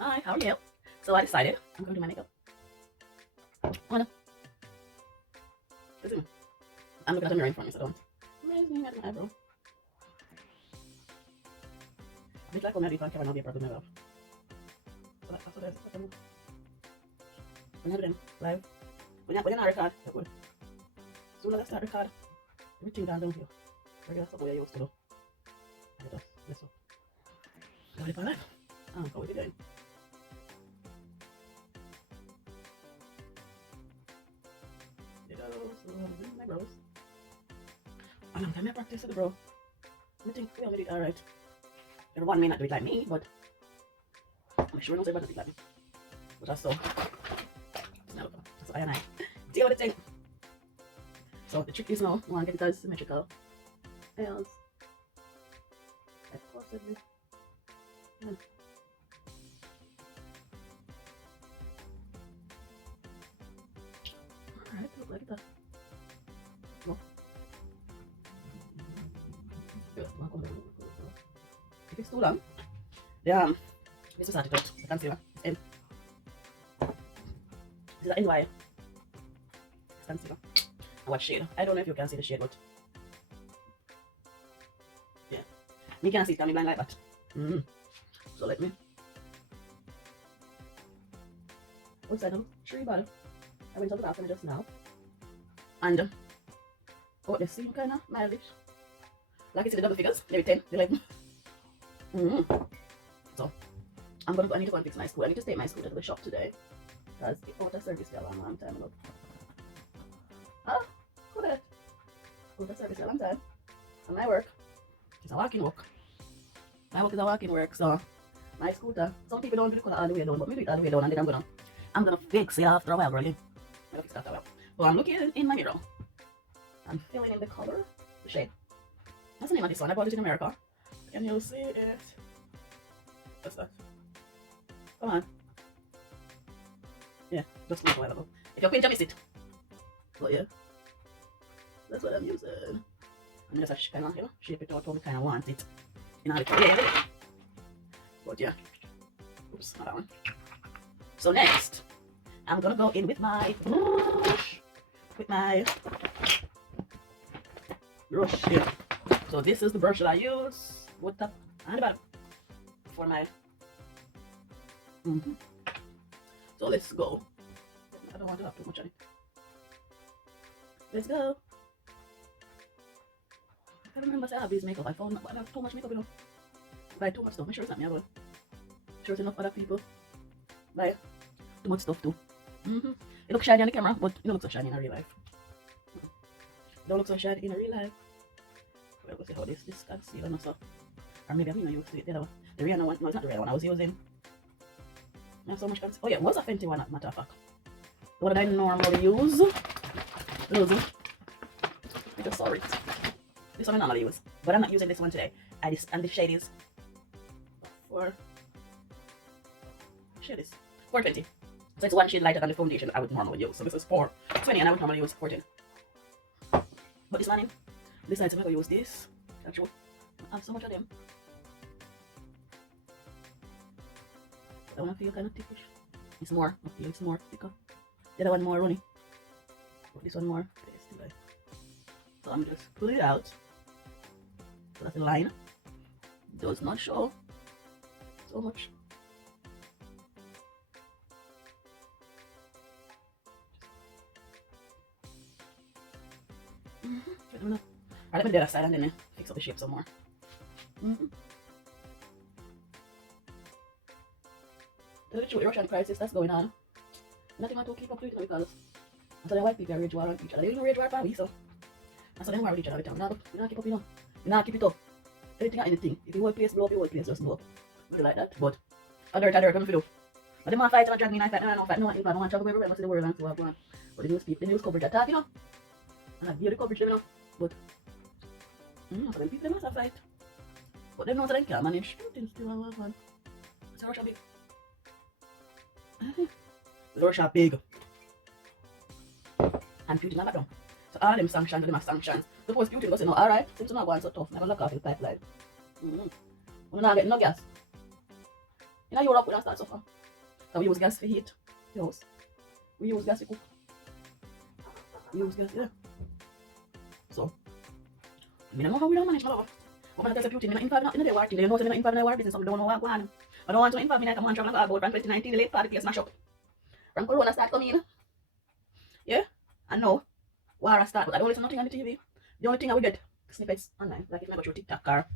Hi, how are you? So I decided I'm going to do my makeup. Wanna? Listen, I'm looking at a mirror in front of me, so don't. Amazing at my eyebrow. A bit like when I do it on camera, I'll be a problem myself. So that's what I do. When I do them live, when you're not record, you're good. As soon as I start record, everything down here. Regular stuff what I used to do. And it does. This one. Got it for life. How are we doing? My brows. A long time I practice it, bro. I think we all did it alright. Everyone may not do it like me, but I'm sure knows everyone does it like me. But that's so. So I and I deal with the thing. So the trick is now, you want to get it as symmetrical as possibly. Yeah. Alright, look like that. Go. If it's too long, let's just start it out. The concealer. This is the NY concealer. And what shade? I don't know if you can see the shade, but yeah. Me can't see it, I'm blind like that. So let me. Outside of tree bottle. I went to the bathroom just now. And oh, let's see, kind of mildish. Like it's in the double figures, maybe 10, 11. So I need to go and fix my school. I need to take my scooter to the shop today because it out of service for a long time ago. Go there. Go to service for a long time. And my work is a walking work. My work is a walking work, so my scooter, some people don't do it all the way down, but me do it all the way down and then I'm gonna fix it after a while, really. I'm gonna fix it after a while. But I'm looking in my mirror. I'm filling in the color, the shade. That's the name of this one. I bought it in America. Can you see it? What's that? Come on. Yeah, just a while ago. If you're going to miss it. But yeah. That's what I'm using. I'm just kind of, shape it out how we kind of want it. In order to get it. But yeah. Oops, not that one. So next, I'm gonna go in with my brush. With my brush here. So this is the brush that I use with top and the bottom for my. So let's go. I don't want to have too much on it. Let's go. I can't remember if I have this makeup. I found I have too much makeup, Buy too much stuff. I'm sure it's not me, I'm sure it's enough other people. Buy too much stuff too. It looks shiny on the camera, but it don't look so shiny in real life. Don't look so shiny in real life. Well, we'll see how this concealer and stuff. Or maybe I'm gonna use the other one. The Rihanna one. No, it's not the Rihanna one I was using. I have so much concealer. Oh yeah, it was a Fenty one, matter of fact. The one that I normally use. I just saw it. This one I normally use. But I'm not using this one today. And the shade is shade is 420. So it's one shade lighter than the foundation I would normally use. So this is 420 and I would normally use 14. But this morning, besides if I could use this, actually, I have so much of them. I want to feel kind of thickish. It's more, I feel it's more thicker. The other one more runny. But this one more pasty like. So I'm just pulling it out. So that the line does not show so much. I'll let me do the other side and then fix up the shape some more. Tell the truth, the Russian crisis that's going on. Nothing want to keep up to it because so the white people rage war on each other. They even rage war for we, so and so they war with each other every time. You not keep up, you not keep it up. Anything or anything. If your whole place blow up, your whole place just blow up. Really like that, but a dirt, I'm do. But they want to fight and drag me and I fight, no, I don't want to travel everywhere, I see the world and so I go on. But the news coverage attack, And I view the coverage, But so them people they must have fight. But they know that they can't manage shooting still and one. It's Russia big. Russia big. And Putin never done. So all them sanctions, them have sanctions. Suppose Putin goes, alright, since you're not going so tough, I'm going to lock off the pipeline. We're not getting no gas. You know, Europe, we don't start so far. So we use gas for heat the house. We use gas to cook. We use gas, yeah. So, I don't know how we don't manage, my love. But when I tell you, I'm not involved in the war thing. You know, I'm not involved in the war business, so I don't know what going on. I don't want to involve me like I'm on travel about from 2019, the late part of the place smash up. From Corona start coming, yeah? I know. War start, but I don't listen to nothing on the TV. The only thing I will get snippets online, like if I go through TikTok or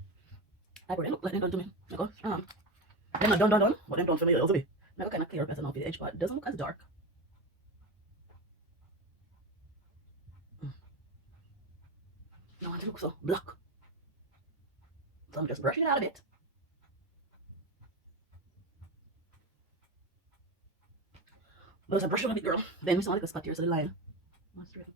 I put it look like they're done to me. I go, they're not done, but they're done for me also be. I go kind of clear because I know the edge part. It doesn't look as dark. I want it to look so black. So I'm just brushing it out a bit. But as I brush it on a bit, girl, then we saw like a spot here, so the line. Straight.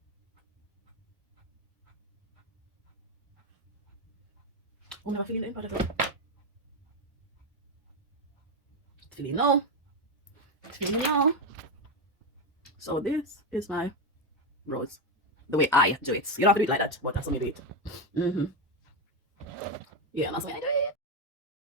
Oh, never feeling the impact of it. Feeling now. Feeling now. So this is my brows. The way I do it. You don't have to do it like that, but that's how I do it. Yeah, that's the way I do it.